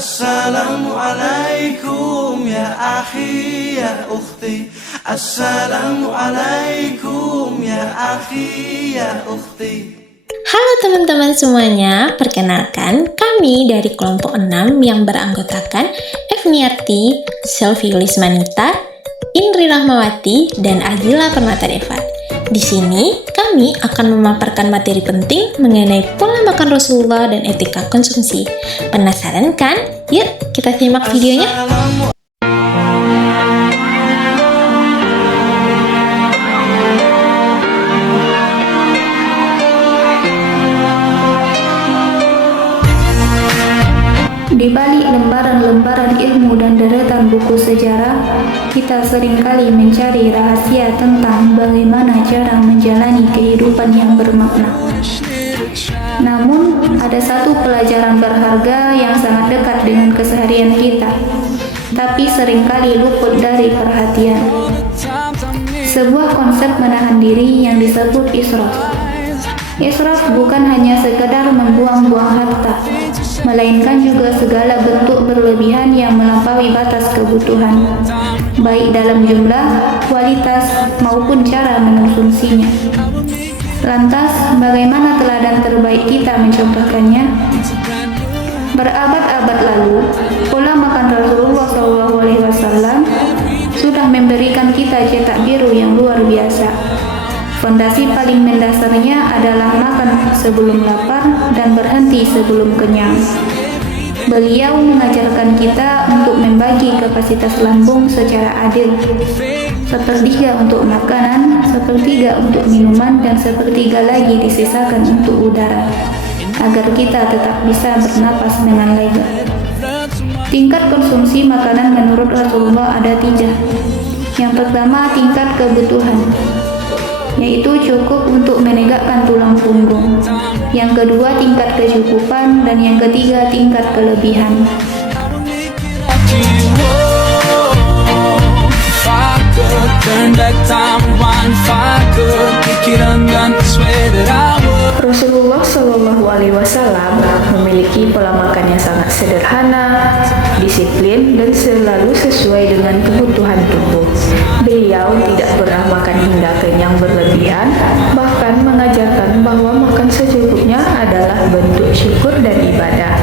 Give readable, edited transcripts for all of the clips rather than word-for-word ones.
Assalamualaikum ya akhi ya ukhti. Assalamualaikum ya akhi ya ukhti. Halo teman-teman semuanya, perkenalkan kami dari kelompok 6 yang beranggotakan Efniarti, Selvi Yulismanita, Indri Rahmawati, dan Agila Permata Deva. Di sini kami akan memaparkan materi penting mengenai pola makan Rasulullah dan etika konsumsi. Penasaran kan? Yuk kita simak videonya. Di balik lembaran-lembaran ilmu dan deretan buku sejarah, kita seringkali mencari rahasia tentang bagaimana cara menjalani kehidupan yang bermakna. Namun, ada satu pelajaran berharga yang sangat dekat dengan keseharian kita, tapi seringkali luput dari perhatian. Sebuah konsep menahan diri yang disebut israf. Israf bukan hanya sekedar membuang-buang harta, melainkan juga segala bentuk berlebihan yang melampaui batas kebutuhan, baik dalam jumlah, kualitas, maupun cara mengkonsumsinya. Lantas, bagaimana teladan terbaik kita mencontohkannya? Berabad-abad lalu, pola makan Rasulullah SAW sudah memberikan kita cetak biru yang luar biasa. Fondasi paling mendasarnya adalah makan sebelum lapar dan berhenti sebelum kenyang. Beliau mengajarkan kita untuk membagi kapasitas lambung secara adil. Sepertiga untuk makanan, sepertiga untuk minuman, dan sepertiga lagi disisakan untuk udara, agar kita tetap bisa bernapas dengan lega. Tingkat konsumsi makanan menurut Rasulullah ada 3. Yang pertama, tingkat kebutuhan, yaitu cukup untuk menegakkan tulang punggung. Yang kedua, tingkat kecukupan, dan yang ketiga, tingkat kelebihan. Rasulullah Shallallahu Alaihi Wasallam memiliki pola makan yang sangat sederhana, disiplin, dan selalu sesuai dengan kebutuhan tubuh. Beliau tidak pernah makan hingga kenyang berlebihan, bahkan mengajarkan bahwa makan secukupnya adalah bentuk syukur dan ibadah.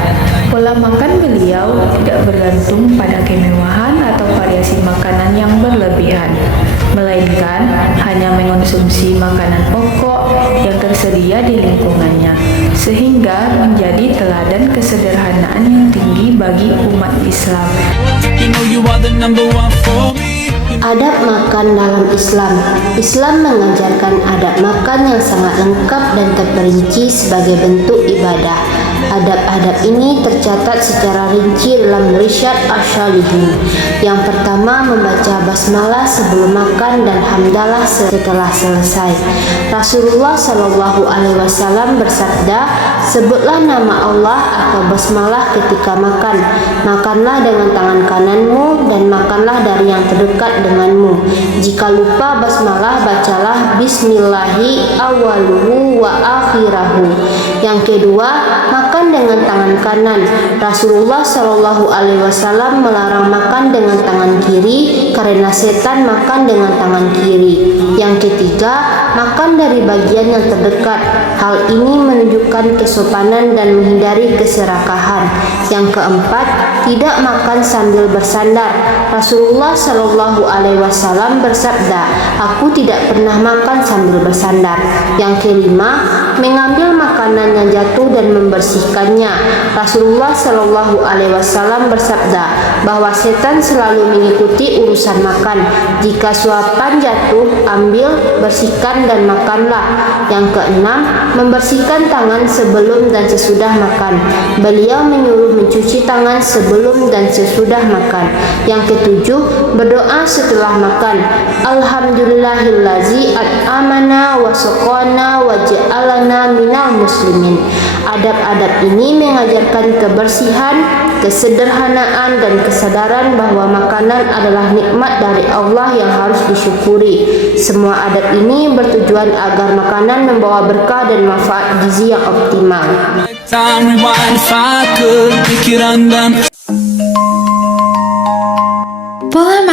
Pola makan beliau tidak bergantung pada kemewahan atau variasi makanan yang berlebihan, melainkan hanya mengonsumsi makanan pokok yang tersedia di lingkungannya, sehingga menjadi teladan kesederhanaan yang tinggi bagi umat Islam. Adab makan dalam Islam. Islam mengajarkan adab makan yang sangat lengkap dan terperinci sebagai bentuk ibadah. Adab-adab ini tercatat secara rinci dalam Riyadhus Shalihin. Yang pertama, membaca basmalah sebelum makan dan hamdalah setelah selesai. Rasulullah Shallallahu Alaihi Wasallam bersabda, sebutlah nama Allah atau basmalah ketika makan. Makanlah dengan tangan kananmu dan makanlah dari yang terdekat denganmu. Jika lupa basmalah, bacalah bismillahi awaluhu wa akhirahu. Yang kedua, makan dengan tangan kanan. Rasulullah Shallallahu Alaihi Wasallam melarang makan dengan tangan kiri karena setan makan dengan tangan kiri. Yang ketiga, makan dari bagian yang terdekat. Hal ini menunjukkan kesopanan dan menghindari keserakahan. Yang keempat, tidak makan sambil bersandar. Rasulullah Shallallahu Alaihi Wasallam bersabda, aku tidak pernah makan sambil bersandar. Yang kelima, mengambil makanan yang jatuh dan membersihkannya. Rasulullah Shallallahu Alaihi Wasallam bersabda bahwa setan selalu mengikuti urusan makan. Jika suapan jatuh, ambil, bersihkan dan makanlah. Yang keenam, membersihkan tangan sebelum dan sesudah makan. Beliau menyuruh mencuci tangan sebelum dan sesudah makan. Yang ketujuh, berdoa setelah makan. Alhamdulillahillazi at'amana wa saqana wa ja'alana minal muslimin. Adab-adab ini mengajarkan kebersihan, kesederhanaan, dan kesadaran bahwa makanan adalah nikmat dari Allah yang harus disyukuri. Semua adab ini bertujuan agar makanan membawa berkah dan manfaat gizi yang optimal.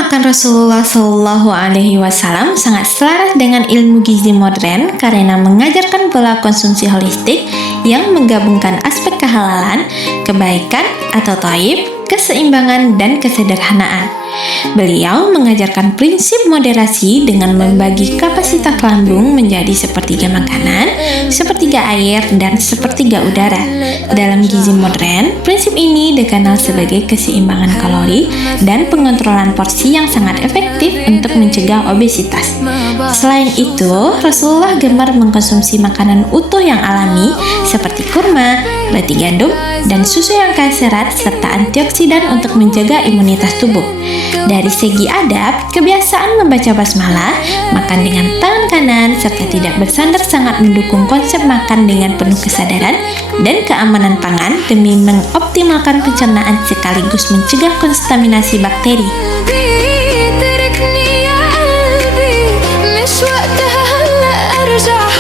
makan Rasulullah Shallallahu Alaihi Wasallam sangat selaras dengan ilmu gizi modern karena mengajarkan pola konsumsi holistik yang menggabungkan aspek kehalalan, kebaikan atau thayyib, keseimbangan, dan kesederhanaan. Beliau mengajarkan prinsip moderasi dengan membagi kapasitas lambung menjadi sepertiga makanan, sepertiga air, dan sepertiga udara. Dalam gizi modern, prinsip ini dikenal sebagai keseimbangan kalori dan pengontrolan porsi yang sangat efektif untuk mencegah obesitas. Selain itu, Rasulullah gemar mengkonsumsi makanan utuh yang alami seperti kurma, roti gandum, dan susu yang kaya serat serta antioksidan untuk menjaga imunitas tubuh. Dari segi adab, kebiasaan membaca basmalah, makan dengan tangan kanan, serta tidak bersandar sangat mendukung konsep makan dengan penuh kesadaran dan keamanan pangan demi mengoptimalkan pencernaan sekaligus mencegah kontaminasi bakteri. مش وقتها هلا ارجع